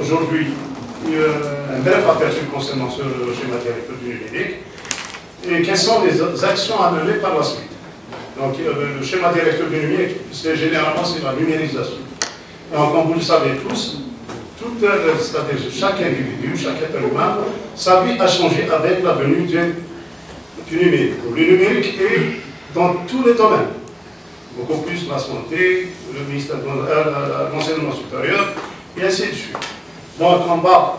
Aujourd'hui, un bref aperçu concernant ce schéma directeur du numérique et quelles sont les actions à mener par la suite. Donc, le schéma directeur du numérique, généralement, c'est la numérisation. Donc, comme vous le savez tous, c'est-à-dire chaque individu, chaque être humain, sa vie a changé avec la venue du numérique. Le numérique est dans tous les domaines, beaucoup plus la santé, le ministère de l'enseignement supérieur, et ainsi de suite. Donc, on va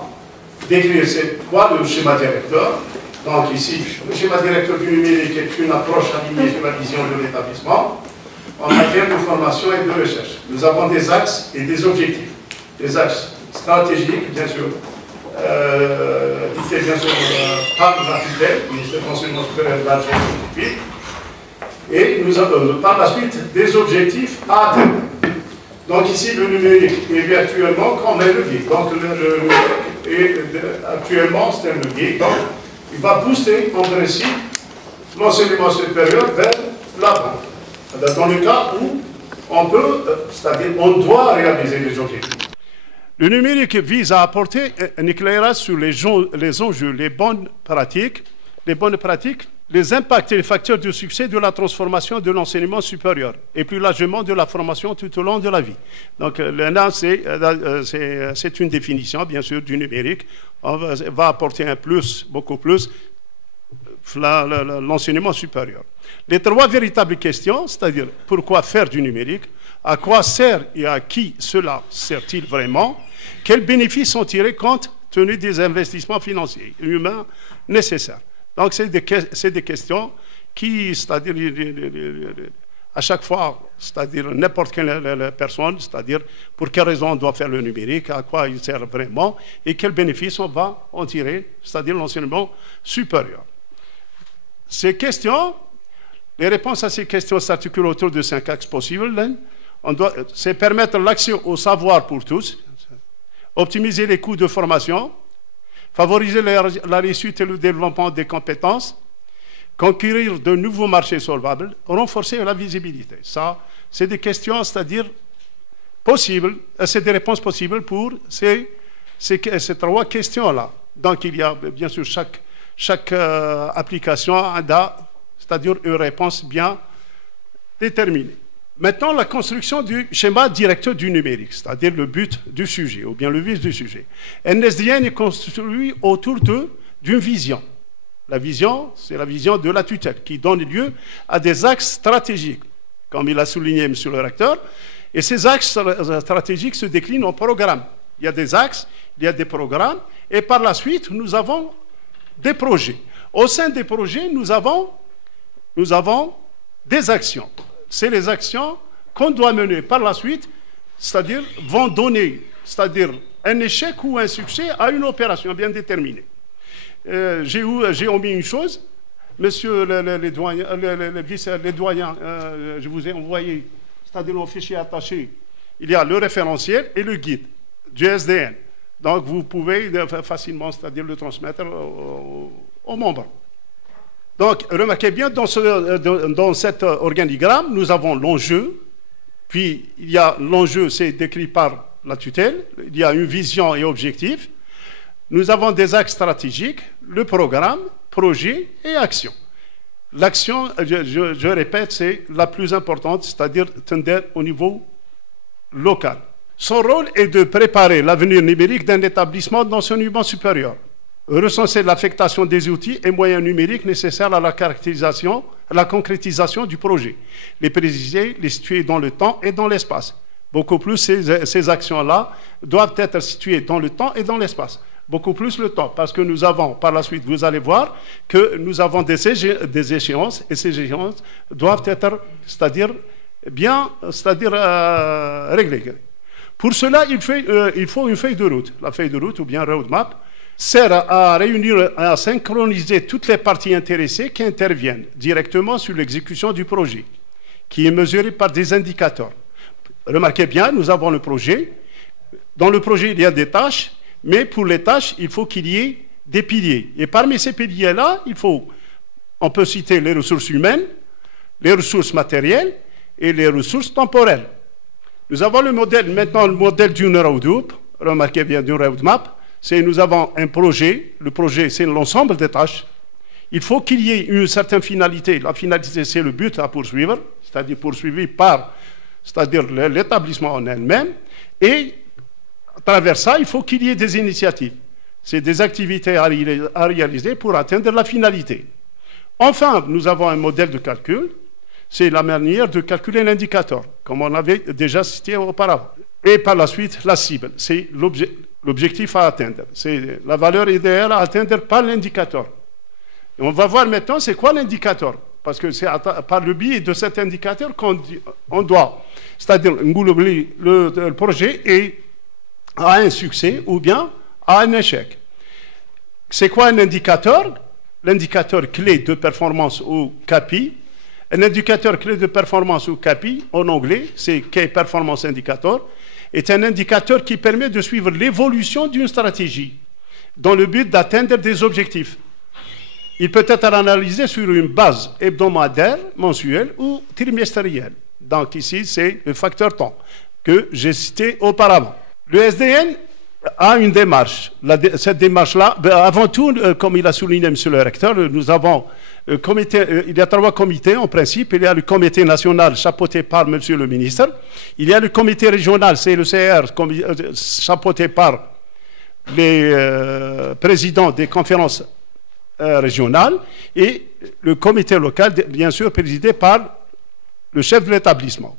décrire c'est quoi le schéma directeur. Donc, ici, le schéma directeur du numérique est une approche alignée sur la vision de l'établissement en matière de formation et de recherche. Nous avons des axes et des objectifs. Des axes stratégiques, bien sûr, dictés bien sûr par la tutelle, le ministère de l'enseignement supérieur de la scientifique, et nous avons par la suite des objectifs à atteindre. Donc ici, le numérique est vu actuellement comme un levier. Donc le numérique est actuellement, c'est un levier. Donc il va booster en principe l'enseignement supérieur vers l'avant. Dans le cas où on peut, c'est-à-dire on doit réaliser les objectifs. Le numérique vise à apporter un éclairage sur les enjeux, les bonnes pratiques, les impacts et les facteurs de succès de la transformation de l'enseignement supérieur et plus largement de la formation tout au long de la vie. Donc là, c'est une définition, bien sûr, du numérique. On va apporter un plus, beaucoup plus, l'enseignement supérieur. Les trois véritables questions, c'est-à-dire pourquoi faire du numérique, à quoi sert et à qui cela sert-il vraiment, quels bénéfices sont tirés compte tenu des investissements financiers et humains nécessaires. Donc, c'est des questions qui, c'est-à-dire, à chaque fois, c'est-à-dire n'importe quelle personne, c'est-à-dire pour quelle raison on doit faire le numérique, à quoi il sert vraiment, et quels bénéfices on va en tirer, c'est-à-dire l'enseignement supérieur. Ces questions, les réponses à ces questions s'articulent autour de 5 axes possibles. C'est permettre l'accès au savoir pour tous, optimiser les coûts de formation, favoriser la réussite et le développement des compétences, conquérir de nouveaux marchés solvables, renforcer la visibilité. Ça, c'est des questions, c'est-à-dire possibles, c'est des réponses possibles pour ces 3 questions-là. Donc, il y a, bien sûr, chaque application a, c'est-à-dire une réponse bien déterminée. Maintenant, la construction du schéma directeur du numérique, c'est-à-dire le but du sujet, ou bien le vif du sujet. NSDN est construit autour d'une vision. La vision, c'est la vision de la tutelle, qui donne lieu à des axes stratégiques, comme il a souligné M. le recteur. Et ces axes stratégiques se déclinent en programmes. Il y a des axes, il y a des programmes, et par la suite, nous avons des projets. Au sein des projets, nous avons des actions. C'est les actions qu'on doit mener par la suite, c'est-à-dire vont donner, c'est-à-dire un échec ou un succès à une opération bien déterminée. J'ai omis une chose, monsieur les doyens, je vous ai envoyé, c'est-à-dire au fichier attaché, il y a le référentiel et le guide du SDN. Donc vous pouvez facilement, c'est-à-dire le transmettre aux membres. Donc, remarquez bien, dans cet organigramme, nous avons l'enjeu, puis il y a l'enjeu, c'est décrit par la tutelle, il y a une vision et objectif, nous avons des axes stratégiques, le programme, projet et action. L'action, je répète, c'est la plus importante, c'est-à-dire tendre au niveau local. Son rôle est de préparer l'avenir numérique d'un établissement d'enseignement supérieur, recenser l'affectation des outils et moyens numériques nécessaires à la caractérisation, à la concrétisation du projet, les préciser, les situer dans le temps et dans l'espace. Beaucoup plus, ces actions-là doivent être situées dans le temps et dans l'espace. Beaucoup plus le temps, parce que nous avons, par la suite, vous allez voir, que nous avons des échéances, et ces échéances doivent être, c'est-à-dire, bien, c'est-à-dire réglées. Pour cela, il faut une feuille de route. La feuille de route, ou bien roadmap, sert à réunir, à synchroniser toutes les parties intéressées qui interviennent directement sur l'exécution du projet, qui est mesuré par des indicateurs. Remarquez bien, nous avons le projet. Dans le projet, il y a des tâches, mais pour les tâches, il faut qu'il y ait des piliers. Et parmi ces piliers-là, on peut citer les ressources humaines, les ressources matérielles et les ressources temporelles. Nous avons le modèle, maintenant le modèle d'une roadmap, remarquez bien, d'une roadmap, c'est nous avons un projet. Le projet, c'est l'ensemble des tâches. Il faut qu'il y ait une certaine finalité. La finalité, c'est le but à poursuivre, c'est-à-dire poursuivi par, c'est-à-dire l'établissement en elle-même. Et à travers ça, il faut qu'il y ait des initiatives. C'est des activités à réaliser pour atteindre la finalité. Enfin, nous avons un modèle de calcul. C'est la manière de calculer l'indicateur, comme on avait déjà cité auparavant. Et par la suite, la cible, c'est l'objectif à atteindre. C'est la valeur idéale à atteindre par l'indicateur. Et on va voir maintenant c'est quoi l'indicateur. Parce que c'est par le biais de cet indicateur qu'on doit, c'est-à-dire le projet a un succès ou bien a un échec. C'est quoi un indicateur? L'indicateur clé de performance ou KPI. Un indicateur clé de performance ou KPI, en anglais, c'est Key Performance Indicator, est un indicateur qui permet de suivre l'évolution d'une stratégie dans le but d'atteindre des objectifs. Il peut être analysé sur une base hebdomadaire, mensuelle ou trimestrielle. Donc ici, c'est le facteur temps que j'ai cité auparavant. Le SDN a une démarche. Cette démarche-là, avant tout, comme il a souligné monsieur le recteur, nous avons il y a 3 comités en principe. Il y a le comité national chapeauté par monsieur le ministre. Il y a le comité régional, c'est le CR, chapeauté par les présidents des conférences régionales, et le comité local, bien sûr, présidé par le chef de l'établissement.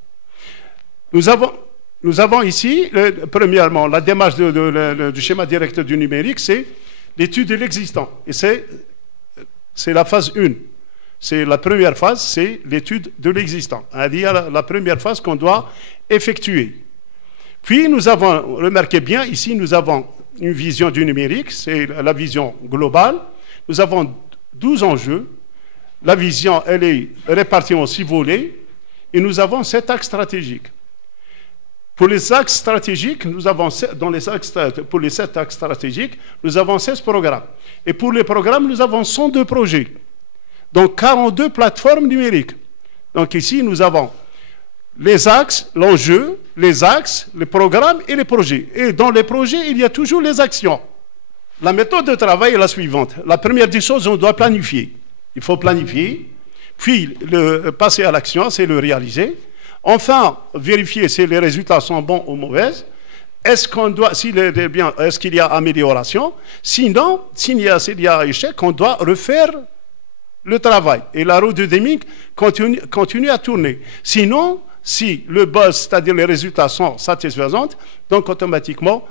Nous avons ici, premièrement, la démarche du schéma directeur du numérique, c'est l'étude de l'existant. Et c'est la phase 1. C'est la première phase, c'est l'étude de l'existant. C'est-à-dire la première phase qu'on doit effectuer. Puis nous avons, remarquez bien, ici nous avons une vision du numérique, c'est la vision globale. Nous avons 12 enjeux. La vision, elle est répartie en 6 volets. Et nous avons 7 axes stratégiques. Pour les axes stratégiques, nous avons, pour les 7 axes stratégiques, nous avons 16 programmes. Et pour les programmes, nous avons 102 projets. Donc 42 plateformes numériques. Donc ici, nous avons les axes, l'enjeu, les axes, les programmes et les projets. Et dans les projets, il y a toujours les actions. La méthode de travail est la suivante. La première des choses, on doit planifier. Il faut planifier, puis passer à l'action, c'est le réaliser. Enfin, vérifier si les résultats sont bons ou mauvais. Est-ce qu'il y a amélioration? Sinon, s'il y a échec, on doit refaire le travail. Et la roue de Deming continue à tourner. Sinon, si le buzz, c'est-à-dire les résultats sont satisfaisants, donc automatiquement,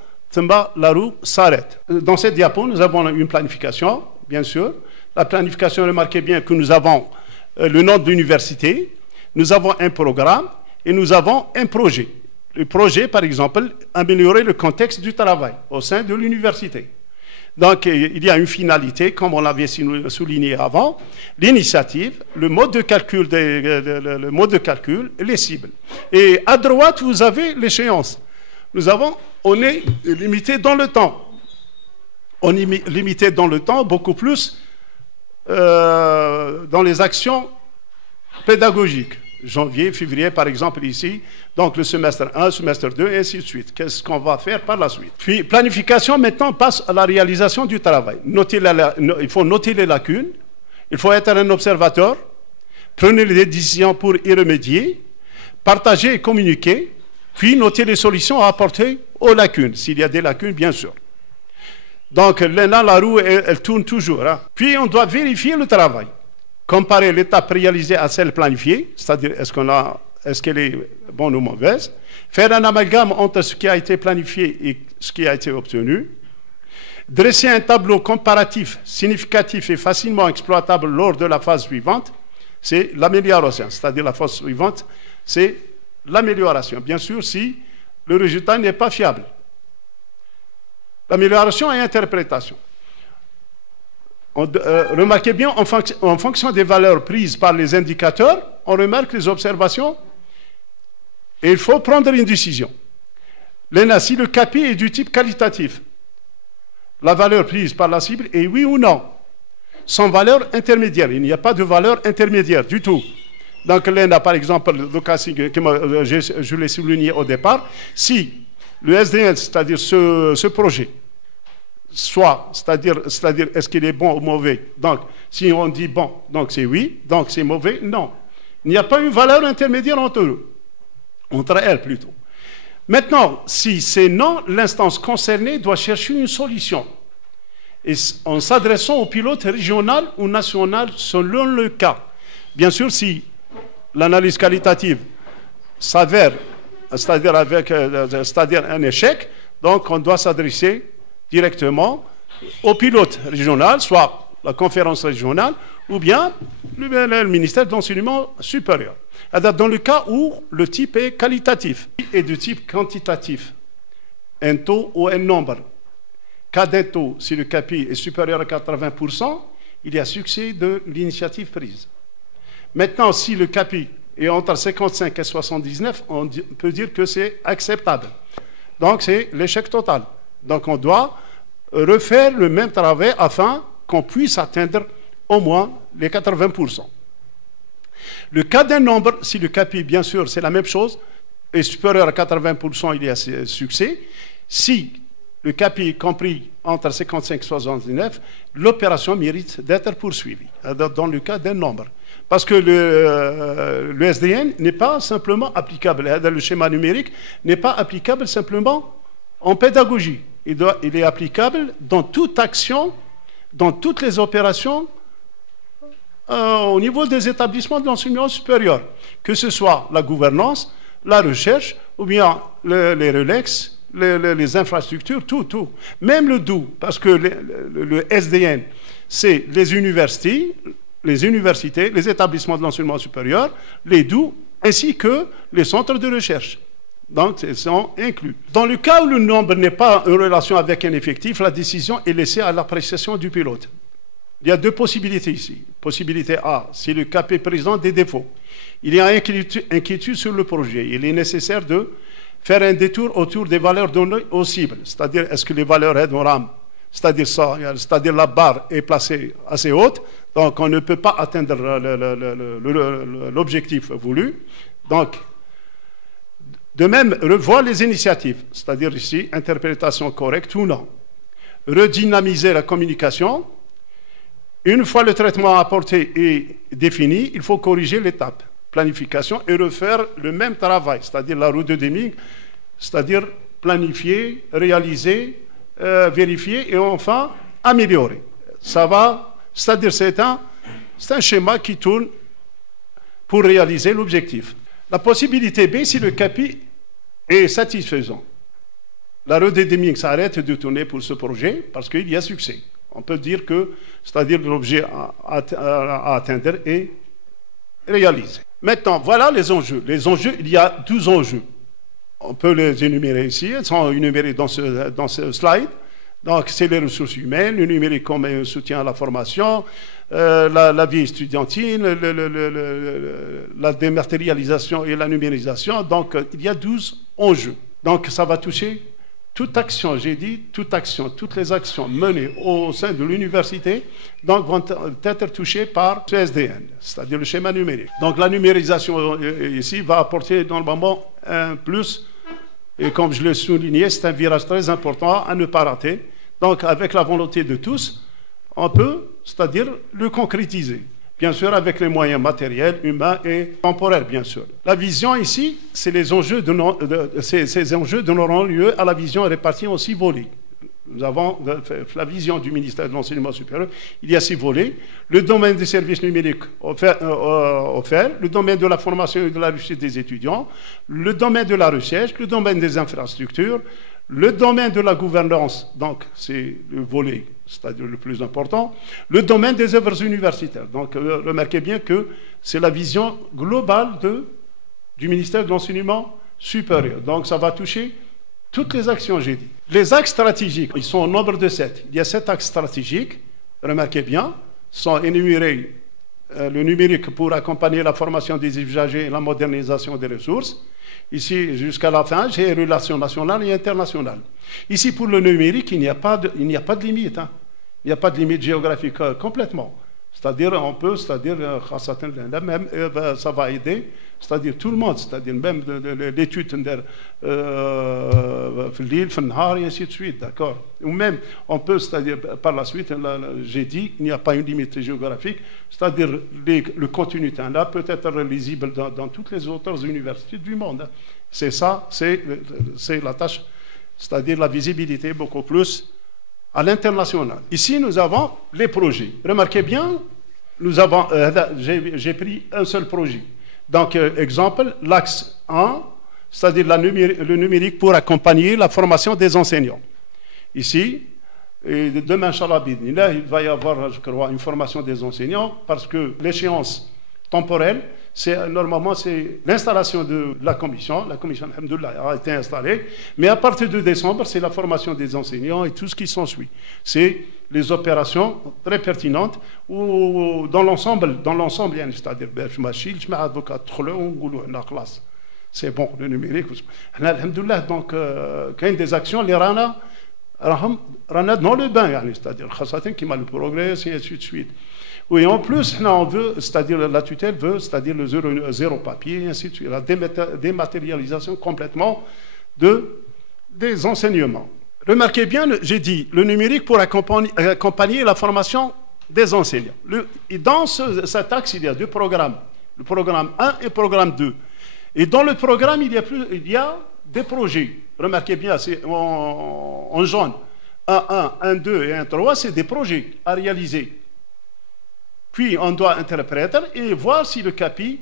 la roue s'arrête. Dans cette diapo, nous avons une planification, bien sûr. La planification, remarquez bien que nous avons le nom de l'université, nous avons un programme et nous avons un projet. Le projet, par exemple, améliorer le contexte du travail au sein de l'université. Donc, il y a une finalité, comme on l'avait souligné avant, l'initiative, le mode de calcul, les cibles. Et à droite, vous avez l'échéance. On est limité dans le temps. On est limité dans le temps, beaucoup plus dans les actions pédagogiques. Janvier, février, par exemple, ici. Donc, le semestre 1, semestre 2, et ainsi de suite. Qu'est-ce qu'on va faire par la suite? Puis, planification, maintenant, passe à la réalisation du travail. Il faut noter les lacunes. Il faut être un observateur. Prenez les décisions pour y remédier. Partager et communiquer. Puis, noter les solutions à apporter aux lacunes. S'il y a des lacunes, bien sûr. Donc, là, la roue, elle tourne toujours. Hein. Puis, on doit vérifier le travail. Comparer l'étape réalisée à celle planifiée, c'est-à-dire est-ce qu'elle est bonne ou mauvaise, faire un amalgame entre ce qui a été planifié et ce qui a été obtenu, dresser un tableau comparatif, significatif et facilement exploitable lors de la phase suivante, c'est l'amélioration. C'est-à-dire la phase suivante, c'est l'amélioration. Bien sûr, si le résultat n'est pas fiable. L'amélioration et interprétation. Remarquez bien, en fonction des valeurs prises par les indicateurs, on remarque les observations et il faut prendre une décision. Si le KPI est du type qualitatif, la valeur prise par la cible est oui ou non, sans valeur intermédiaire. Il n'y a pas de valeur intermédiaire du tout. Donc l'ENA, par exemple, je l'ai souligné au départ, si le SDN, c'est-à-dire ce projet, c'est-à-dire est-ce qu'il est bon ou mauvais? Donc, si on dit bon, donc c'est oui, donc c'est mauvais, non. Il n'y a pas une valeur intermédiaire entre eux, entre elles plutôt. Maintenant, si c'est non, l'instance concernée doit chercher une solution. Et en s'adressant au pilote régional ou national selon le cas. Bien sûr, si l'analyse qualitative s'avère, c'est-à-dire un échec, donc on doit s'adresser directement au pilote régional, soit la conférence régionale, ou bien le ministère de l'enseignement supérieur. Dans le cas où le type est qualitatif et de type quantitatif, un taux ou un nombre. Cas d'un taux, si le CAPI est supérieur à 80%, il y a succès de l'initiative prise. Maintenant, si le CAPI est entre 55 et 79, on peut dire que c'est acceptable. Donc, c'est l'échec total. Donc, on doit refaire le même travail afin qu'on puisse atteindre au moins les 80%. Le cas d'un nombre, si le CAPI, bien sûr, c'est la même chose, est supérieur à 80%, il y a succès. Si le CAPI est compris entre 55 et 79, l'opération mérite d'être poursuivie, dans le cas d'un nombre. Parce que le SDN n'est pas simplement applicable, le schéma numérique n'est pas applicable simplement en pédagogie. Il est applicable dans toute action, dans toutes les opérations au niveau des établissements de l'enseignement supérieur, que ce soit la gouvernance, la recherche, ou bien les RELEX, les infrastructures, tout. Même le DOU, parce que le SDN, c'est les universités, les établissements de l'enseignement supérieur, les DOU, ainsi que les centres de recherche. Donc, ils sont inclus. Dans le cas où le nombre n'est pas en relation avec un effectif, la décision est laissée à l'appréciation du pilote. Il y a deux possibilités ici. Possibilité A, si le CAP présente des défauts, il y a inquiétude sur le projet, il est nécessaire de faire un détour autour des valeurs données aux cibles, c'est-à-dire est-ce que les valeurs aident au RAM, c'est-à-dire la barre est placée assez haute, donc on ne peut pas atteindre l'objectif voulu. Donc, de même, revoir les initiatives, c'est-à-dire ici, interprétation correcte ou non. Redynamiser la communication. Une fois le traitement apporté et défini, il faut corriger l'étape, planification, et refaire le même travail, c'est-à-dire la route de Deming, c'est-à-dire planifier, réaliser, vérifier et enfin améliorer. Ça va, c'est-à-dire c'est un schéma qui tourne pour réaliser l'objectif. La possibilité B, si le CAPI est satisfaisant. La route de Deming s'arrête de tourner pour ce projet parce qu'il y a succès. On peut dire que, c'est-à-dire l'objet à atteindre est réalisé. Maintenant, voilà les enjeux. Les enjeux, il y a 12 enjeux. On peut les énumérer ici, ils sont énumérés dans ce slide. Donc, c'est les ressources humaines, le numérique comme un soutien à la formation, la vie estudiantine, la dématérialisation et la numérisation. Donc, il y a 12 enjeux. Donc, ça va toucher toute action, j'ai dit, toute action, toutes les actions menées au sein de l'université donc, vont être touchées par ce SDN, c'est-à-dire le schéma numérique. Donc, la numérisation ici va apporter normalement un plus. Et comme je l'ai souligné, c'est un virage très important à ne pas rater. Donc, avec la volonté de tous, on peut, c'est-à-dire, le concrétiser. Bien sûr, avec les moyens matériels, humains et temporels, bien sûr. La vision ici, c'est les enjeux ces enjeux donneront lieu à la vision répartie en 6 volets. Nous avons la vision du ministère de l'Enseignement supérieur. Il y a 6 volets. Le domaine des services numériques offerts, le domaine de la formation et de la réussite des étudiants, le domaine de la recherche, le domaine des infrastructures, le domaine de la gouvernance, donc c'est le volet, c'est-à-dire le plus important, le domaine des œuvres universitaires. Donc remarquez bien que c'est la vision globale du ministère de l'Enseignement supérieur. Donc ça va toucher toutes les actions, j'ai dit. Les axes stratégiques, ils sont au nombre de 7. Il y a 7 axes stratégiques, remarquez bien, sont énumérés le numérique pour accompagner la formation des usagers et la modernisation des ressources. Ici, jusqu'à la fin, j'ai relations nationales et internationales. Ici, pour le numérique, il n'y a pas de limite. Hein. Il n'y a pas de limite géographique complètement. C'est-à-dire, on peut, c'est-à-dire, même, ça va aider, c'est-à-dire tout le monde, c'est-à-dire même l'étude et ainsi de suite, d'accord. Ou même, on peut, c'est-à-dire, par la suite, j'ai dit, il n'y a pas une limite géographique, c'est-à-dire, le contenu là peut être lisible dans toutes les autres universités du monde. C'est ça, c'est la tâche, c'est-à-dire la visibilité beaucoup plus à l'international. Ici, nous avons les projets. Remarquez bien, j'ai pris un seul projet. Donc, exemple, l'axe 1, c'est-à-dire le numérique pour accompagner la formation des enseignants. Ici, et demain, Inch'Allah, il va y avoir, je crois, une formation des enseignants parce que l'échéance temporelle, normalement, c'est l'installation de la commission. La commission, alhamdoulilah, a été installée. Mais à partir de décembre, c'est la formation des enseignants et tout ce qui s'ensuit. C'est les opérations très pertinentes où, dans l'ensemble, c'est-à-dire, c'est bon, le numérique. Alhamdoulilah, donc, quand il y a des actions, les rana dans le bain, c'est-à-dire, qui m'a le progrès, et ainsi de suite. Oui, en plus, on veut, c'est-à-dire la tutelle veut, c'est-à-dire le zéro papier, et ainsi de suite, la dématérialisation complètement des enseignements. Remarquez bien, j'ai dit, le numérique pour accompagner la formation des enseignants. Dans cet axe, il y a deux programmes, le programme 1 et le programme 2. Et dans le programme, il y a des projets. Remarquez bien, c'est en jaune, 1, 1, 2 et 1, 3, c'est des projets à réaliser. Puis, on doit interpréter et voir si le CAPI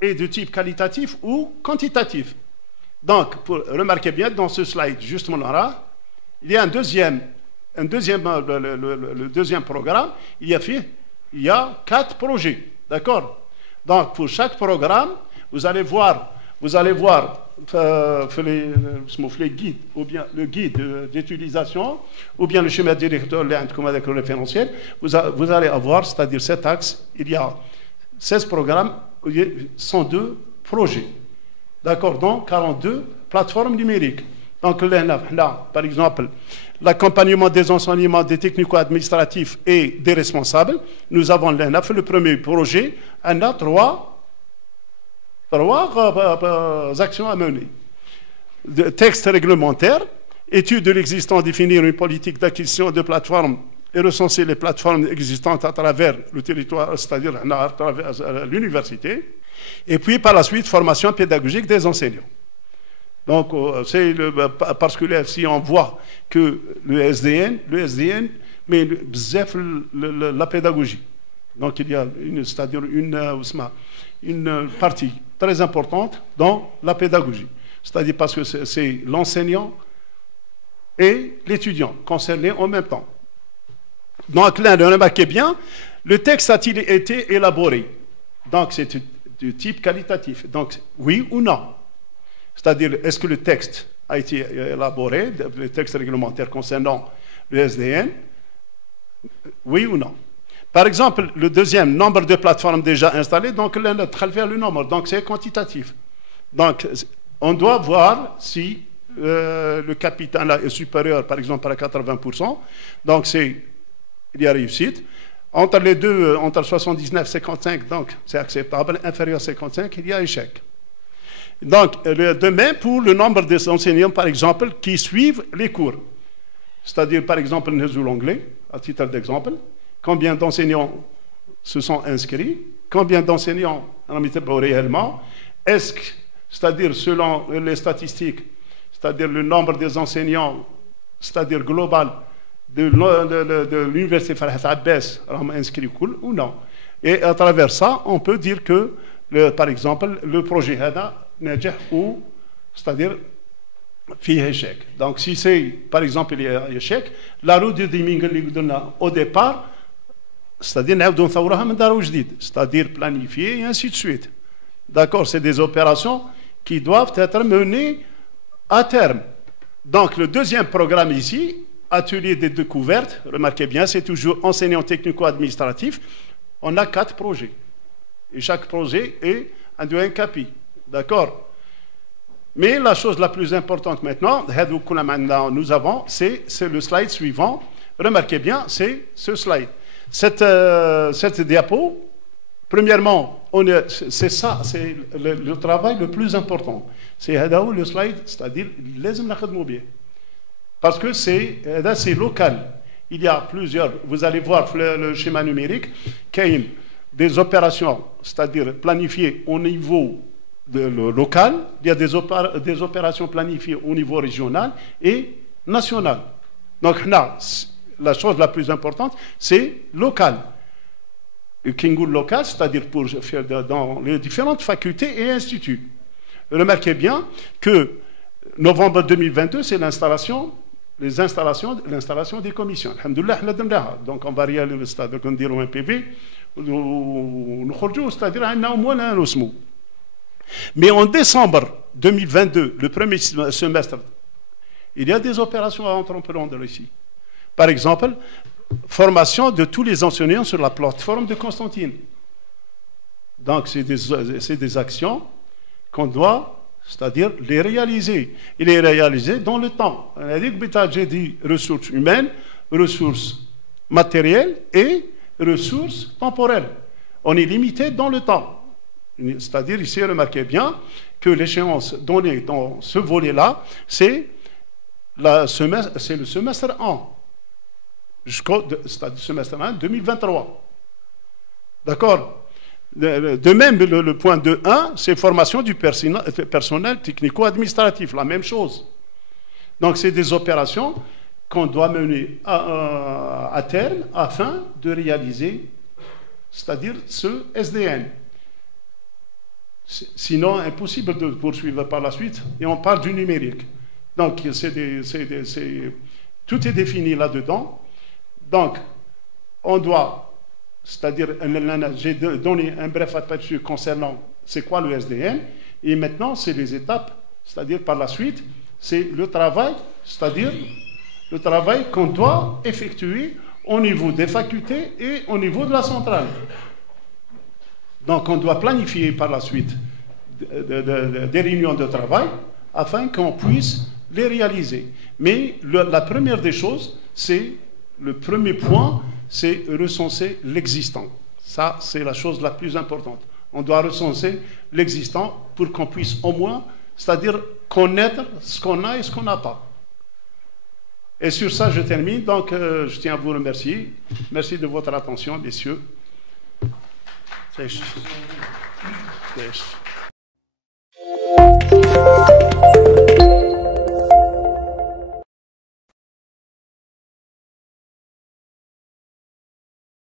est de type qualitatif ou quantitatif. Donc, remarquez bien, dans ce slide, justement là, il y a le deuxième programme, il y a 4 projets, d'accord? Donc, pour chaque programme, vous allez voir les guides, ou bien le guide d'utilisation, ou bien le schéma directeur avec le référentiel, vous allez avoir, c'est-à-dire cet axe, il y a 16 programmes, 102 projets. D'accord? Donc, 42 plateformes numériques. Donc, là, par exemple, l'accompagnement des enseignements des technico-administratifs et des responsables, nous avons le premier projet, on a 3 actions à mener. Texte réglementaire, étude de l'existant, définir une politique d'acquisition de plateformes et recenser les plateformes existantes à travers le territoire, c'est-à-dire à travers l'université. Et puis, par la suite, formation pédagogique des enseignants. Donc, parce que là, si on voit que le SDN mais la pédagogie. Donc, il y a c'est-à-dire une partie très importante dans la pédagogie. C'est-à-dire parce que c'est l'enseignant et l'étudiant concernés en même temps. Donc là, remarquez bien, le texte a-t-il été élaboré? Donc c'est du type qualitatif. Donc oui ou non? C'est-à-dire, est-ce que le texte a été élaboré, le texte réglementaire concernant le SDN? Oui ou non? Par exemple, le deuxième, nombre de plateformes déjà installées, donc le nombre, donc c'est quantitatif. Donc, on doit voir si le capital là est supérieur, par exemple, à 80%, donc il y a réussite. Entre les deux, entre 79 et 55, donc c'est acceptable, inférieur à 55, il y a échec. Donc, de même pour le nombre des enseignants, par exemple, qui suivent les cours. C'est-à-dire, par exemple, l'anglais, à titre d'exemple, combien d'enseignants se sont inscrits, combien d'enseignants en réellement, c'est-à-dire selon les statistiques, c'est-à-dire le nombre des enseignants, c'est-à-dire global de l'université Farhat Abbas inscrit ou non. Et à travers ça, on peut dire que, par exemple, le projet Hada Najah ou, c'est-à-dire, fait échec. Donc, si c'est, par exemple, il y a échec, la route de Dimingue au départ, c'est-à-dire planifier et ainsi de suite. D'accord, c'est des opérations qui doivent être menées à terme. Donc, le deuxième programme ici, atelier des découvertes, remarquez bien, c'est toujours enseignant technico-administratif. On a 4 projets. Et chaque projet est un CAPI. D'accord? Mais la chose la plus importante maintenant, nous avons, c'est le slide suivant. Remarquez bien, c'est ce slide. cette diapo, premièrement, c'est ça, c'est le travail le plus important. C'est le slide, c'est-à-dire, parce que c'est local. Il y a plusieurs, vous allez voir le schéma numérique, qu'il y a des opérations, c'est-à-dire planifiées au niveau local, il y a des opérations planifiées au niveau régional et national. Donc là, la chose la plus importante, c'est local. Le Kingoul local, c'est-à-dire pour faire dans les différentes facultés et instituts. Remarquez bien que novembre 2022, c'est l'installation des commissions. Alhamdoulilah, donc on va réaliser, c'est-à-dire qu'on dirait un PV, c'est-à-dire au moins un osmo. Mais en décembre 2022, le premier semestre, il y a des opérations à entreprendre ici. Par exemple, formation de tous les enseignants sur la plateforme de Constantine. Donc, c'est des actions qu'on doit, c'est-à-dire les réaliser. Et les réaliser dans le temps. On a dit que j'ai dit ressources humaines, ressources matérielles et ressources temporelles. On est limité dans le temps. C'est-à-dire, ici, remarquez bien que l'échéance donnée dans ce volet-là, c'est le semestre 1. Jusqu'au semestre 1 2023. D'accord? De même, le point 2.1, c'est formation du personnel technico-administratif, la même chose. Donc, c'est des opérations qu'on doit mener à terme afin de réaliser, c'est-à-dire ce SDN. Sinon, impossible de poursuivre par la suite. Et on parle du numérique. Donc, tout est défini là-dedans. Donc, on doit, c'est-à-dire, j'ai donné un bref aperçu concernant c'est quoi le SDN, et maintenant, c'est les étapes, c'est-à-dire par la suite, c'est le travail, c'est-à-dire le travail qu'on doit effectuer au niveau des facultés et au niveau de la centrale. Donc, on doit planifier par la suite des réunions de travail afin qu'on puisse les réaliser. Mais la première des choses, le premier point, c'est recenser l'existant. Ça, c'est la chose la plus importante. On doit recenser l'existant pour qu'on puisse au moins, c'est-à-dire connaître ce qu'on a et ce qu'on n'a pas. Et sur ça, je termine. Donc, je tiens à vous remercier. Merci de votre attention, messieurs. C'est